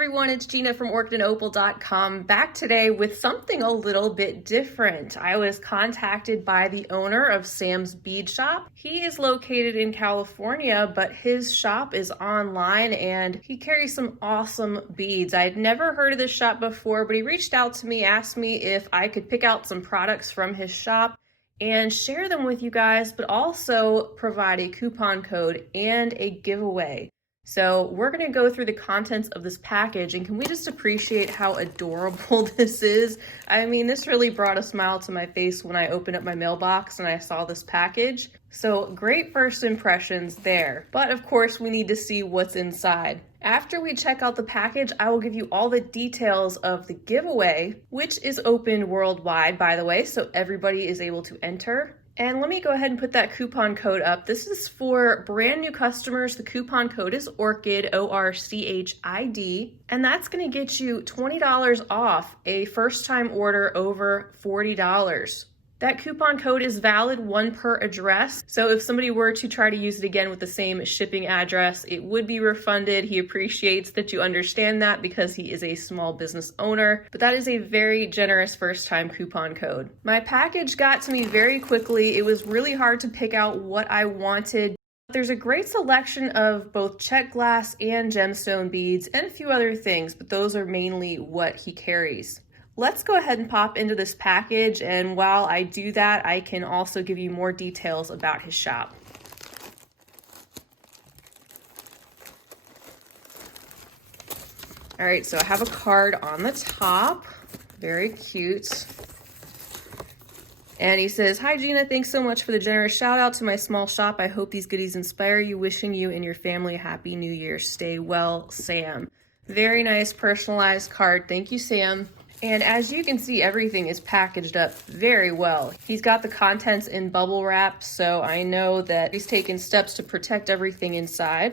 everyone, it's Gina from orchidandopal.com, back today with something a little bit different. I was contacted by the owner of Sam's Bead Shop. He is located in California, but his shop is online and he carries some awesome beads. I had never heard of this shop before, but he reached out to me, asked me if I could pick out some products from his shop and share them with you guys, but also provide a coupon code and a giveaway. So we're gonna go through the contents of this package, and can we just appreciate how adorable this is? I mean, this really brought a smile to my face when I opened up my mailbox and I saw this package. So great first impressions there. But of course, we need to see what's inside. After we check out the package, I will give you all the details of the giveaway, which is open worldwide, by the way, so everybody is able to enter. And let me go ahead and put that coupon code up. This is for brand new customers. The coupon code is ORCHID, ORCHID, and that's gonna get you $20 off a first time order over $40. That coupon code is valid one per address. So if somebody were to try to use it again with the same shipping address, it would be refunded. He appreciates that you understand that because he is a small business owner, but that is a very generous first time coupon code. My package got to me very quickly. It was really hard to pick out what I wanted. There's a great selection of both Czech Glass and gemstone beads and a few other things, but those are mainly what he carries. Let's go ahead and pop into this package, and while I do that, I can also give you more details about his shop. All right, so I have a card on the top, very cute. And he says, "Hi Gina, thanks so much for the generous shout out to my small shop. I hope these goodies inspire you. Wishing you and your family a happy new year. Stay well, Sam." Very nice personalized card. Thank you, Sam. And as you can see, everything is packaged up very well. He's got the contents in bubble wrap, so I know that he's taken steps to protect everything inside.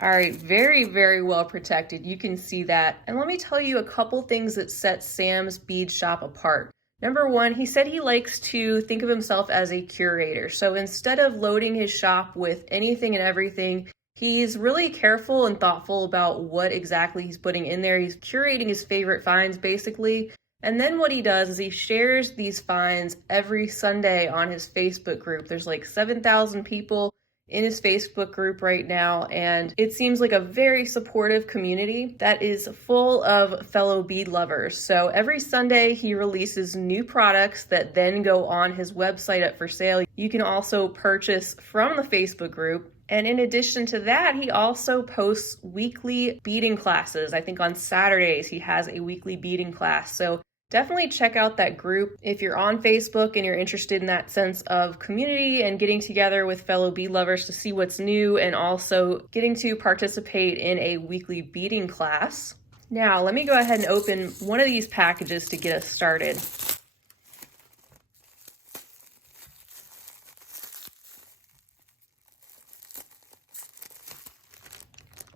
All right, very, very well protected. You can see that. And let me tell you a couple things that set Sam's Bead Shop apart. Number one, he said he likes to think of himself as a curator. So instead of loading his shop with anything and everything, he's really careful and thoughtful about what exactly he's putting in there. He's curating his favorite finds, basically. And then what he does is he shares these finds every Sunday on his Facebook group. There's like 7,000 people in his Facebook group right now, and it seems like a very supportive community that is full of fellow bead lovers. So every Sunday he releases new products that then go on his website up for sale. You can also purchase from the Facebook group. And in addition to that, he also posts weekly beading classes. I think on Saturdays he has a weekly beading class. So definitely check out that group if you're on Facebook and you're interested in that sense of community and getting together with fellow bead lovers to see what's new and also getting to participate in a weekly beading class. Now, let me go ahead and open one of these packages to get us started.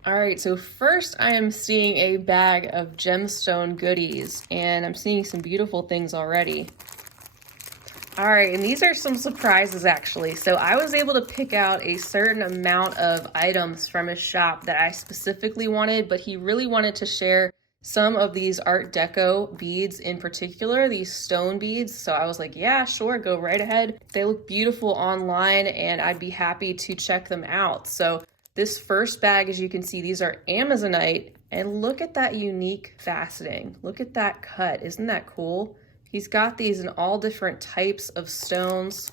All right, so first I am seeing a bag of gemstone goodies, and I'm seeing some beautiful things already. All right, and these are some surprises actually. So I was able to pick out a certain amount of items from his shop that I specifically wanted, but he really wanted to share some of these Art Deco beads in particular, these stone beads. So I was like, yeah, sure, go right ahead. They look beautiful online and I'd be happy to check them out. So this first bag, as you can see, these are Amazonite, and look at that unique faceting. Look at that cut, isn't that cool? He's got these in all different types of stones.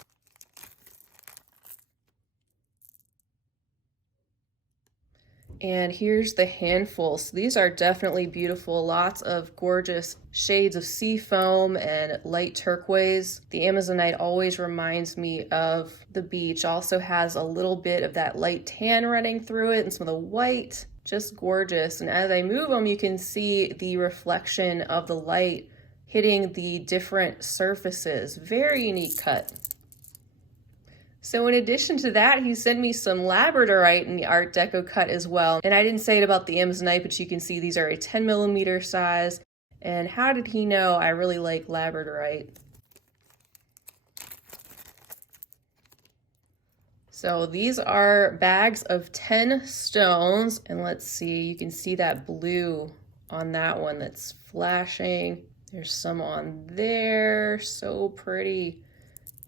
And here's the handful. So these are definitely beautiful. Lots of gorgeous shades of sea foam and light turquoise. The Amazonite always reminds me of the beach. Also has a little bit of that light tan running through it and some of the white. Just gorgeous. And as I move them, you can see the reflection of the light hitting the different surfaces. Very unique cut. So in addition to that, he sent me some Labradorite in the Art Deco cut as well. And I didn't say it about the Amazonite, but you can see these are a 10mm size. And how did he know I really like Labradorite? So these are bags of 10 stones, and let's see, you can see that blue on that one that's flashing. There's some on there, so pretty.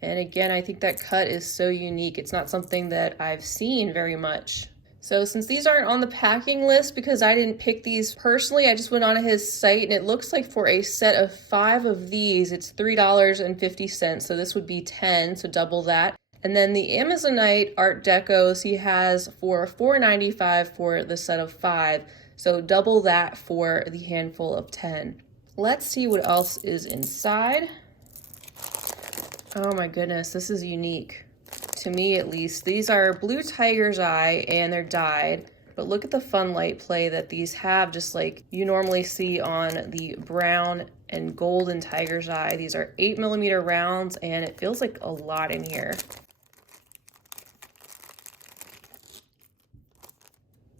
And again, I think that cut is so unique. It's not something that I've seen very much. So since these aren't on the packing list, because I didn't pick these personally, I just went on his site, and it looks like for a set of 5 of these, it's $3.50. So this would be 10, so double that. And then the Amazonite Art Decos he has for $4.95 for the set of 5. So double that for the handful of 10. Let's see what else is inside. Oh my goodness, this is unique. To me at least. These are blue tiger's eye and they're dyed, but look at the fun light play that these have, just like you normally see on the brown and golden tiger's eye. These are 8mm rounds and it feels like a lot in here.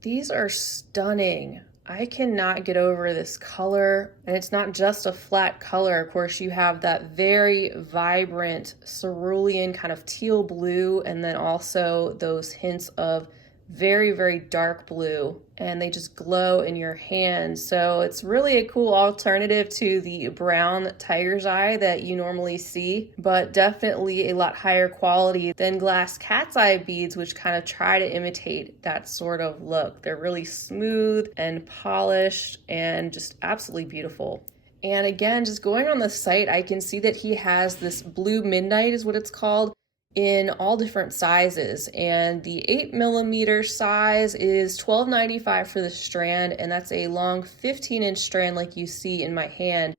These are stunning. I cannot get over this color, and it's not just a flat color. Of course, you have that very vibrant cerulean kind of teal blue, and then also those hints of very, very dark blue, and they just glow in your hand. So it's really a cool alternative to the brown tiger's eye that you normally see, but definitely a lot higher quality than glass cat's eye beads, which kind of try to imitate that sort of look. They're really smooth and polished and just absolutely beautiful. And again, just going on the site, I can see that he has this blue midnight is what it's called, in all different sizes, and the 8mm size is $12.95 for the strand, and that's a long 15-inch strand like you see in my hand.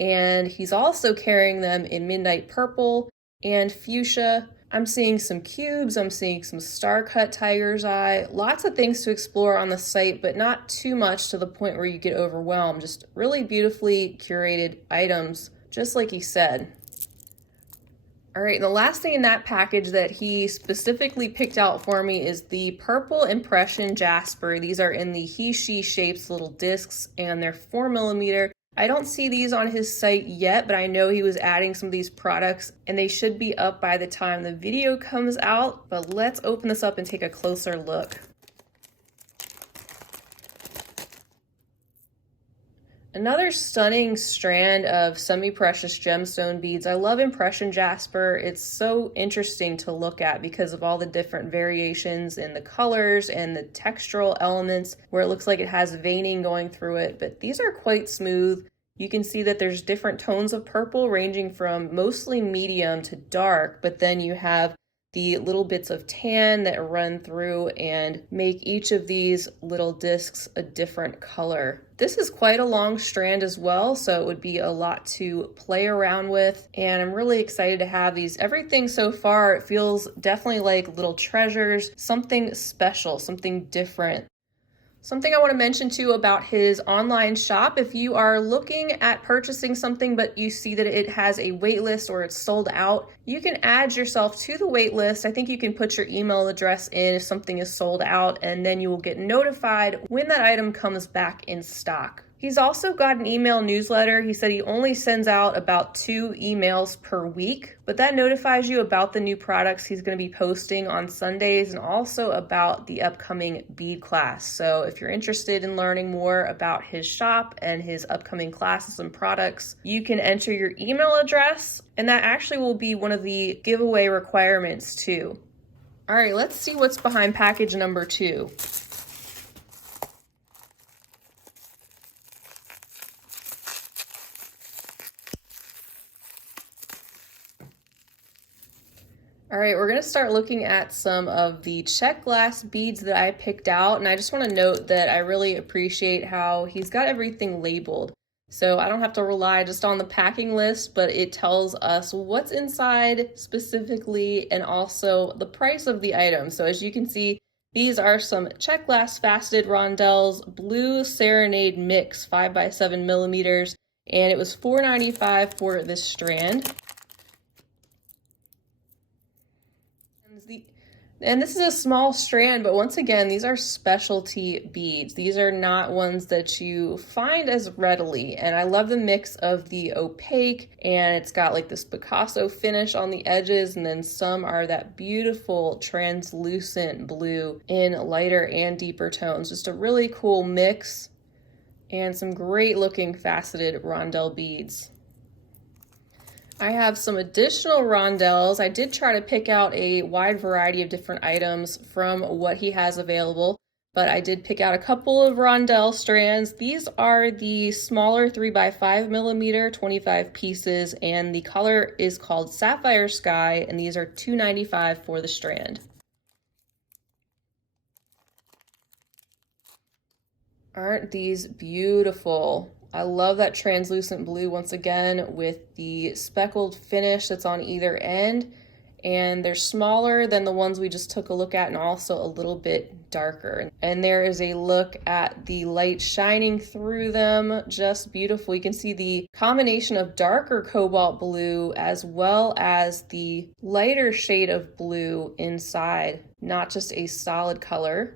And he's also carrying them in midnight purple and fuchsia. I'm seeing some cubes, I'm seeing some star cut tiger's eye, lots of things to explore on the site, but not too much to the point where you get overwhelmed. Just really beautifully curated items, just like he said. All right, the last thing in that package that he specifically picked out for me is the purple impression jasper. These are in the he/she shapes, little discs, and they're 4mm. I don't see these on his site yet, but I know he was adding some of these products, and they should be up by the time the video comes out. But let's open this up and take a closer look. Another stunning strand of semi-precious gemstone beads. I love impression jasper. It's so interesting to look at because of all the different variations in the colors and the textural elements where it looks like it has veining going through it, but these are quite smooth. You can see that there's different tones of purple ranging from mostly medium to dark, but then you have the little bits of tan that run through and make each of these little discs a different color. This is quite a long strand as well, so it would be a lot to play around with, and I'm really excited to have these. Everything so far, it feels definitely like little treasures, something special, something different. Something I want to mention too about his online shop, if you are looking at purchasing something but you see that it has a wait list or it's sold out, you can add yourself to the wait list. I think you can put your email address in if something is sold out, and then you will get notified when that item comes back in stock. He's also got an email newsletter. He said he only sends out about 2 emails per week, but that notifies you about the new products he's going to be posting on Sundays and also about the upcoming bead class. So if you're interested in learning more about his shop and his upcoming classes and products, you can enter your email address, and that actually will be one of the giveaway requirements too. All right, let's see what's behind package number 2. All right, we're gonna start looking at some of the Czech Glass beads that I picked out, and I just wanna note that I really appreciate how he's got everything labeled. So I don't have to rely just on the packing list, but it tells us what's inside specifically and also the price of the item. So as you can see, these are some Czech Glass faceted Rondells Blue Serenade Mix 5x7mm, and it was $4.95 for this strand. And this is a small strand, but once again, these are specialty beads. These are not ones that you find as readily. And I love the mix of the opaque, and it's got like this Picasso finish on the edges, and then some are that beautiful translucent blue in lighter and deeper tones. Just a really cool mix, and some great looking faceted rondelle beads. I have some additional rondelles. I did try to pick out a wide variety of different items from what he has available, but I did pick out a couple of rondelle strands. These are the smaller 3x5mm, 25 pieces, and the color is called Sapphire Sky, and these are $2.95 for the strand. Aren't these beautiful? I love that translucent blue once again with the speckled finish that's on either end, and they're smaller than the ones we just took a look at and also a little bit darker. And there is a look at the light shining through them, just beautiful. You can see the combination of darker cobalt blue as well as the lighter shade of blue inside, not just a solid color.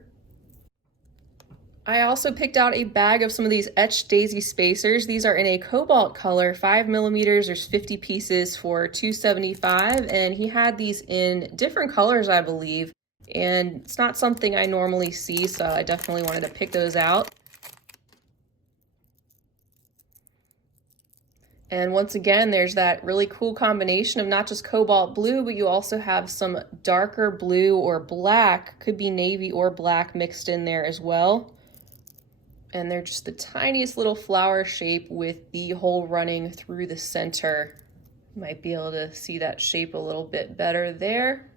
I also picked out a bag of some of these etched daisy spacers. These are in a cobalt color, 5mm. There's 50 pieces for $2.75, and he had these in different colors, I believe, and it's not something I normally see, so I definitely wanted to pick those out. And once again, there's that really cool combination of not just cobalt blue, but you also have some darker blue or black, could be navy or black mixed in there as well. And they're just the tiniest little flower shape with the hole running through the center. You might be able to see that shape a little bit better there.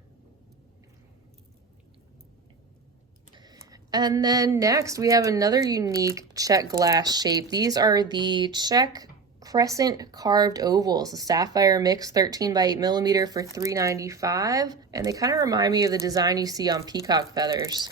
And then next we have another unique Czech glass shape. These are the Czech Crescent carved ovals, a sapphire mix, 13x8mm for $3.95. And they kind of remind me of the design you see on peacock feathers.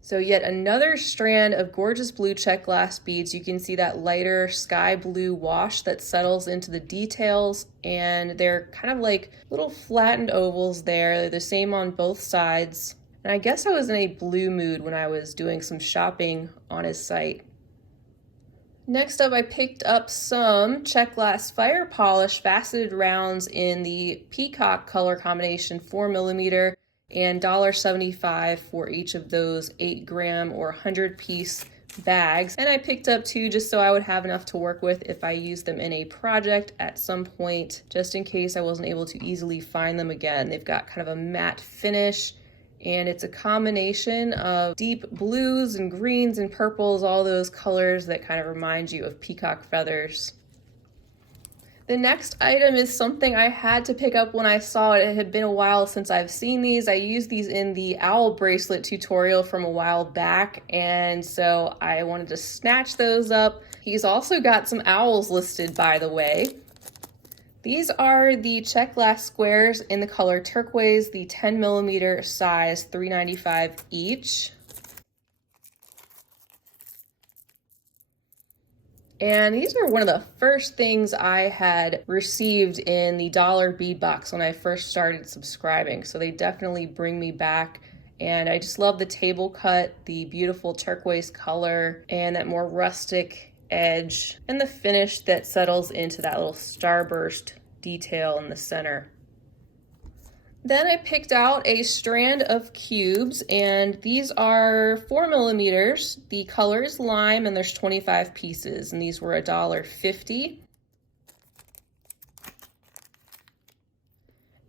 So yet another strand of gorgeous blue Czech glass beads. You can see that lighter sky blue wash that settles into the details, and they're kind of like little flattened ovals there. They're the same on both sides. And I guess I was in a blue mood when I was doing some shopping on his site. Next up, I picked up some Czech Glass fire polish faceted rounds in the peacock color combination, 4mm. And $1.75 for each of those 8-gram or 100-piece bags. And I picked up 2 just so I would have enough to work with if I use them in a project at some point, just in case I wasn't able to easily find them again. They've got kind of a matte finish, and it's a combination of deep blues and greens and purples, all those colors that kind of remind you of peacock feathers. The next item is something I had to pick up when I saw it. It had been a while since I've seen these. I used these in the owl bracelet tutorial from a while back, and so I wanted to snatch those up. He's also got some owls listed, by the way. These are the Czech Glass squares in the color turquoise, the 10mm size, $3.95 each. And these are one of the first things I had received in the dollar bead box when I first started subscribing. So they definitely bring me back. And I just love the table cut, the beautiful turquoise color, and that more rustic edge, and the finish that settles into that little starburst detail in the center. Then I picked out a strand of cubes, and these are 4mm. The color is lime, and there's 25 pieces, and these were $1.50.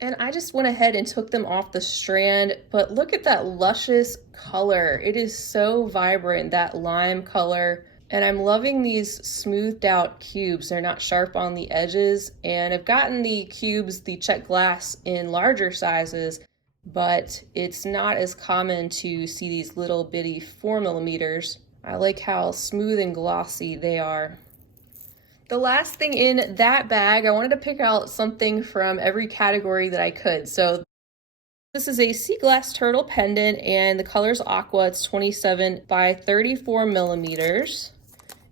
And I just went ahead and took them off the strand, but look at that luscious color. It is so vibrant, that lime color. And I'm loving these smoothed out cubes. They're not sharp on the edges. And I've gotten the cubes, the Czech Glass, in larger sizes, but it's not as common to see these little bitty 4mm. I like how smooth and glossy they are. The last thing in that bag, I wanted to pick out something from every category that I could. So this is a sea glass turtle pendant, and the color's aqua. It's 27x34mm.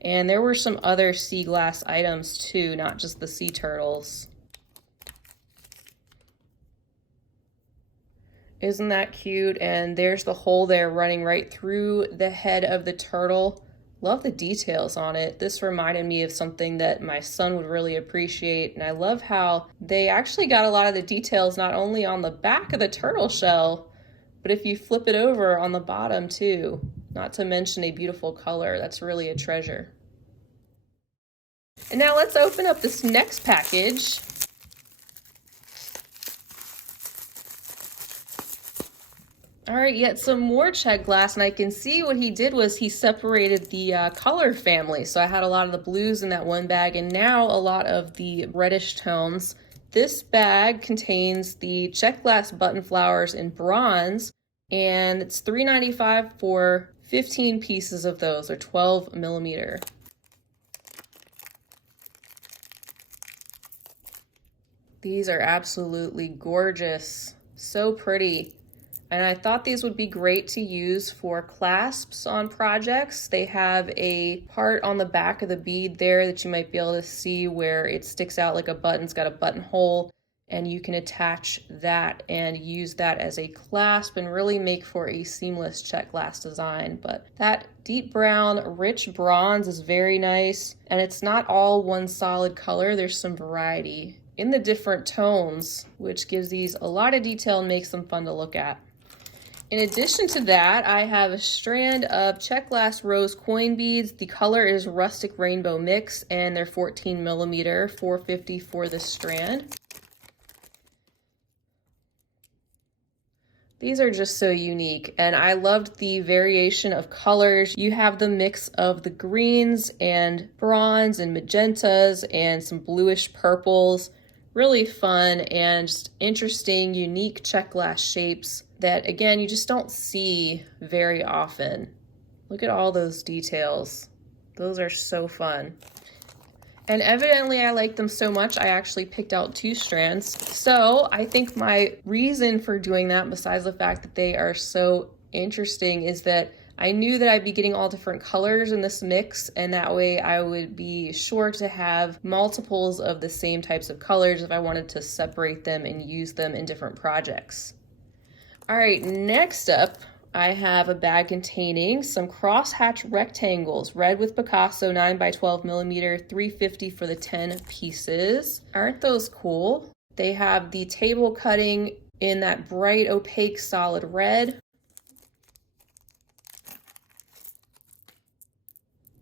And there were some other sea glass items too, not just the sea turtles. Isn't that cute? And there's the hole there running right through the head of the turtle. Love the details on it. This reminded me of something that my son would really appreciate. And I love how they actually got a lot of the details not only on the back of the turtle shell, but if you flip it over on the bottom too. Not to mention a beautiful color. That's really a treasure. And now let's open up this next package. All right, yet some more Czech Glass, and I can see what he did was he separated the color family. So I had a lot of the blues in that one bag, and now a lot of the reddish tones. This bag contains the Czech Glass button flowers in bronze, and it's $3.95 for 15 pieces of those, or 12 millimeter. These are absolutely gorgeous, so pretty. And I thought these would be great to use for clasps on projects. They have a part on the back of the bead there that you might be able to see where it sticks out like a button. It's got a buttonhole, and you can attach that and use that as a clasp and really make for a seamless Czech Glass design. But that deep brown, rich bronze is very nice, and it's not all one solid color. There's some variety in the different tones, which gives these a lot of detail and makes them fun to look at. In addition to that, I have a strand of Czech Glass rose coin beads. The color is Rustic Rainbow Mix, and they're 14 millimeter, $4.50 for the strand. These are just so unique, and I loved the variation of colors. You have the mix of the greens and bronze and magentas and some bluish purples. Really fun and just interesting, unique Czech Glass shapes that, again, you just don't see very often. Look at all those details. Those are so fun. And evidently I like them so much, I actually picked out 2 strands. So I think my reason for doing that, besides the fact that they are so interesting, is that I knew that I'd be getting all different colors in this mix, and that way I would be sure to have multiples of the same types of colors if I wanted to separate them and use them in different projects. All right, next up, I have a bag containing some crosshatch rectangles, red with Picasso, 9 by 12 millimeter, $3.50 for the 10 pieces. Aren't those cool? They have the table cutting in that bright, opaque, solid red.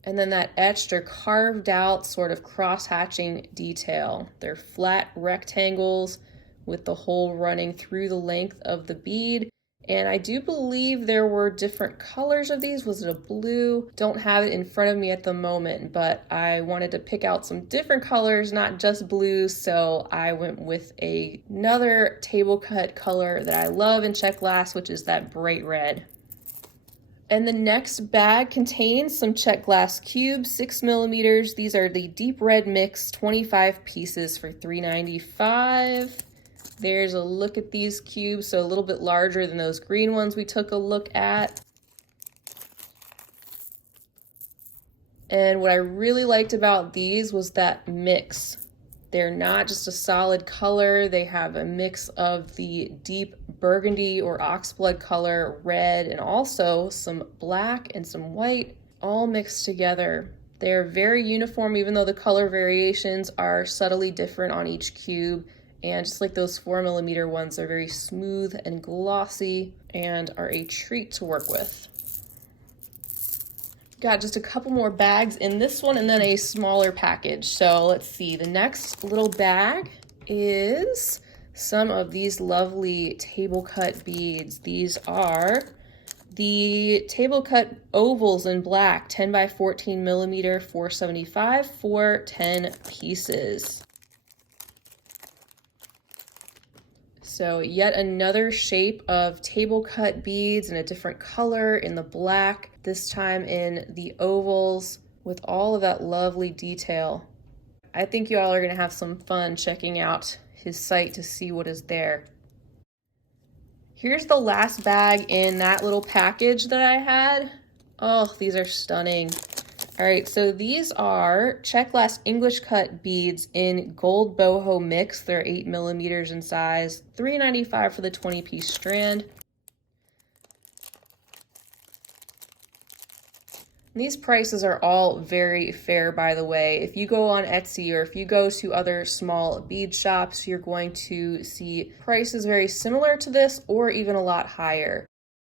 And then that etched or carved out sort of cross-hatching detail. They're flat rectangles with the hole running through the length of the bead. And I do believe there were different colors of these. Was it a blue? Don't have it in front of me at the moment, but I wanted to pick out some different colors, not just blue, so I went with another table cut color that I love in Czech Glass, which is that bright red. And the next bag contains some Czech Glass cubes, 6 millimeters. These are the deep red mix, 25 pieces for $3.95. There's a look at these cubes, so a little bit larger than those green ones we took a look at. And what I really liked about these was that mix. They're not just a solid color, they have a mix of the deep burgundy or oxblood color, red, and also some black and some white, all mixed together. They're very uniform, even though the color variations are subtly different on each cube. And just like those 4 millimeter ones, they're very smooth and glossy and are a treat to work with. Got just a couple more bags in this one and then a smaller package. So let's see, the next little bag is some of these lovely table cut beads. These are the table cut ovals in black, 10 by 14 millimeter, $4.75 for 10 pieces. So yet another shape of table cut beads in a different color in the black, this time in the ovals with all of that lovely detail. I think you all are gonna have some fun checking out his site to see what is there. Here's the last bag in that little package that I had. Oh, these are stunning. All right, so these are Czech Glass English cut beads in gold boho mix. They're 8 millimeters in size, $3.95 for the 20-piece strand. These prices are all very fair, by the way. If you go on Etsy or if you go to other small bead shops, you're going to see prices very similar to this or even a lot higher.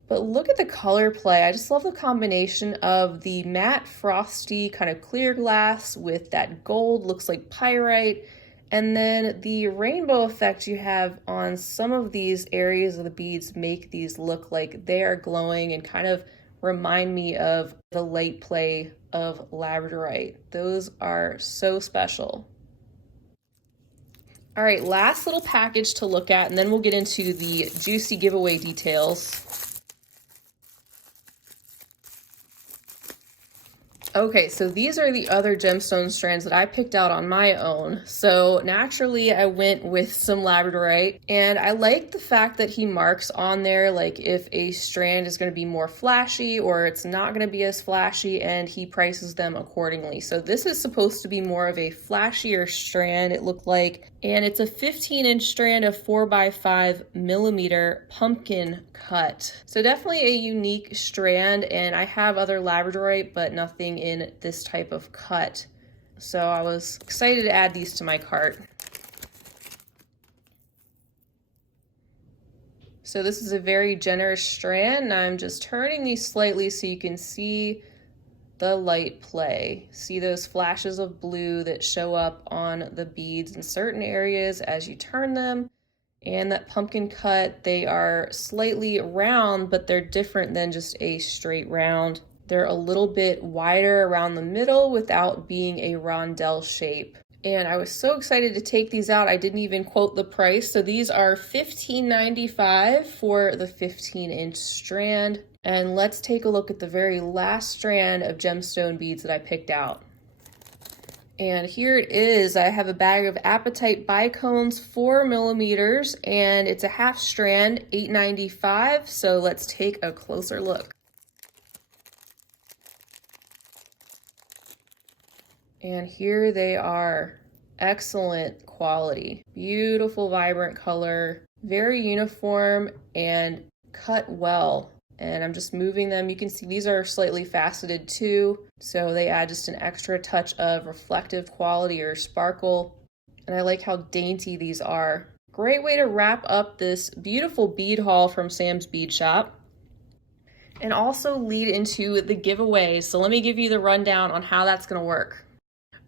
But look at the color play. I just love the combination of the matte, frosty, kind of clear glass with that gold, looks like pyrite, and then the rainbow effect you have on some of these areas of the beads make these look like they are glowing and kind of remind me of the light play of Labradorite. Those are so special. All right, last little package to look at, and then we'll get into the juicy giveaway details. Okay, so these are the other gemstone strands that I picked out on my own. So naturally I went with some Labradorite, and I like the fact that he marks on there like if a strand is going to be more flashy or it's not going to be as flashy, and he prices them accordingly. So this is supposed to be more of a flashier strand, it looked like, and it's a 15-inch strand of 4x5 millimeter pumpkin cut. So definitely a unique strand, and I have other Labradorite, but nothing in this type of cut. So I was excited to add these to my cart. So this is a very generous strand, and I'm just turning these slightly so you can see the light play. See those flashes of blue that show up on the beads in certain areas as you turn them. And that pumpkin cut, they are slightly round, but they're different than just a straight round. They're a little bit wider around the middle without being a rondelle shape. And I was so excited to take these out, I didn't even quote the price. So these are $15.95 for the 15-inch strand. And let's take a look at the very last strand of gemstone beads that I picked out. And here it is. I have a bag of Apatite Bicones, 4 millimeters, and it's a half strand, $8.95. So let's take a closer look. And here they are. Excellent quality. Beautiful, vibrant color, very uniform and cut well. And I'm just moving them. You can see these are slightly faceted too, so they add just an extra touch of reflective quality or sparkle. And I like how dainty these are. Great way to wrap up this beautiful bead haul from Sam's Bead Shop. And also lead into the giveaways. So let me give you the rundown on how that's gonna work.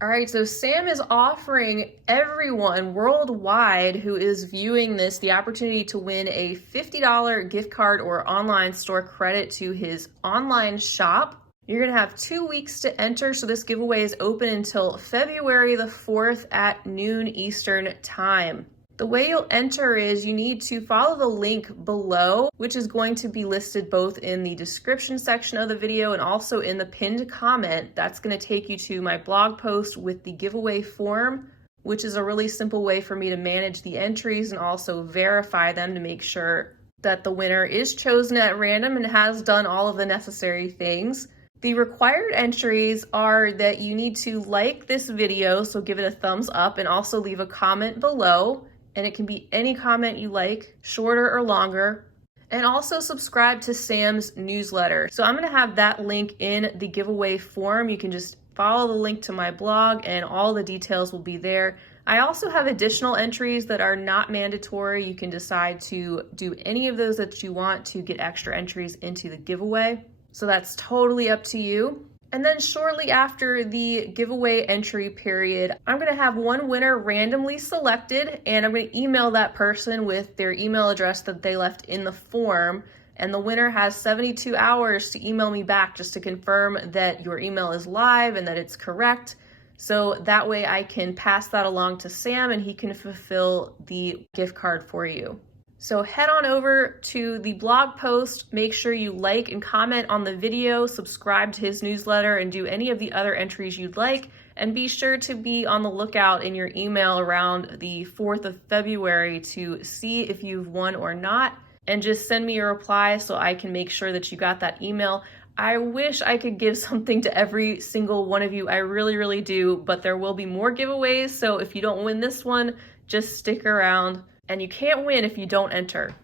All right, so Sam is offering everyone worldwide who is viewing this the opportunity to win a $50 gift card or online store credit to his online shop. You're gonna have 2 weeks to enter, so this giveaway is open until February the 4th at noon Eastern time. The way you'll enter is you need to follow the link below, which is going to be listed both in the description section of the video and also in the pinned comment. That's going to take you to my blog post with the giveaway form, which is a really simple way for me to manage the entries and also verify them to make sure that the winner is chosen at random and has done all of the necessary things. The required entries are that you need to like this video, so give it a thumbs up, and also leave a comment below. And it can be any comment you like, shorter or longer. And also subscribe to Sam's newsletter. So I'm gonna have that link in the giveaway form. You can just follow the link to my blog and all the details will be there. I also have additional entries that are not mandatory. You can decide to do any of those that you want to get extra entries into the giveaway. So that's totally up to you. And then shortly after the giveaway entry period, I'm going to have one winner randomly selected, and I'm going to email that person with their email address that they left in the form. And the winner has 72 hours to email me back just to confirm that your email is live and that it's correct. So that way I can pass that along to Sam and he can fulfill the gift card for you. So head on over to the blog post, make sure you like and comment on the video, subscribe to his newsletter, and do any of the other entries you'd like. And be sure to be on the lookout in your email around the 4th of February to see if you've won or not. And just send me a reply so I can make sure that you got that email. I wish I could give something to every single one of you. I really, really do, but there will be more giveaways. So if you don't win this one, just stick around, and you can't win if you don't enter.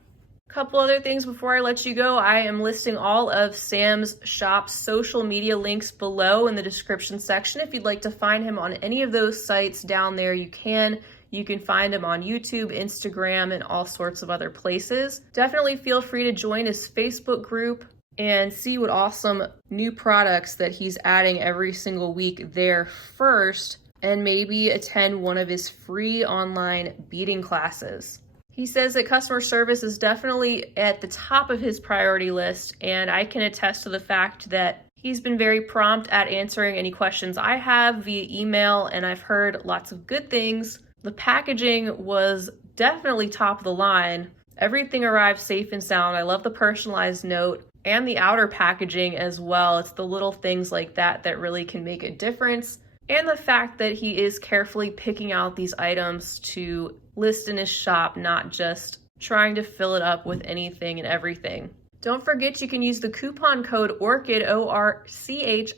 Couple other things before I let you go. I am listing all of Sam's shop's social media links below in the description section. If you'd like to find him on any of those sites down there, you can. You can find him on YouTube, Instagram, and all sorts of other places. Definitely feel free to join his Facebook group and see what awesome new products that he's adding every single week there first, and maybe attend one of his free online beading classes. He says that customer service is definitely at the top of his priority list, and I can attest to the fact that he's been very prompt at answering any questions I have via email, and I've heard lots of good things. The packaging was definitely top of the line. Everything arrived safe and sound. I love the personalized note and the outer packaging as well. It's the little things like that that really can make a difference. And the fact that he is carefully picking out these items to list in his shop, not just trying to fill it up with anything and everything. Don't forget you can use the coupon code ORCHID, ORCHID,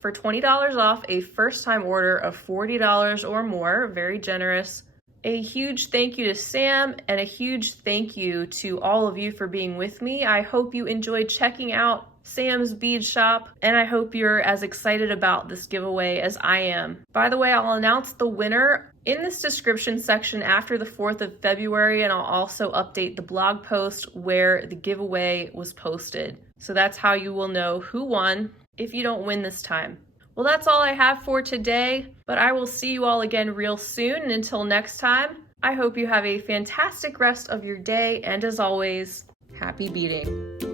for $20 off a first-time order of $40 or more. Very generous. A huge thank you to Sam, and a huge thank you to all of you for being with me. I hope you enjoyed checking out Sam's bead shop, and I hope you're as excited about this giveaway as I am. By the way, I'll announce the winner in this description section after the 4th of February, and I'll also update the blog post where the giveaway was posted. So that's how you will know who won if you don't win this time. Well, that's all I have for today, but I will see you all again real soon, and until next time, I hope you have a fantastic rest of your day, and as always, happy beading.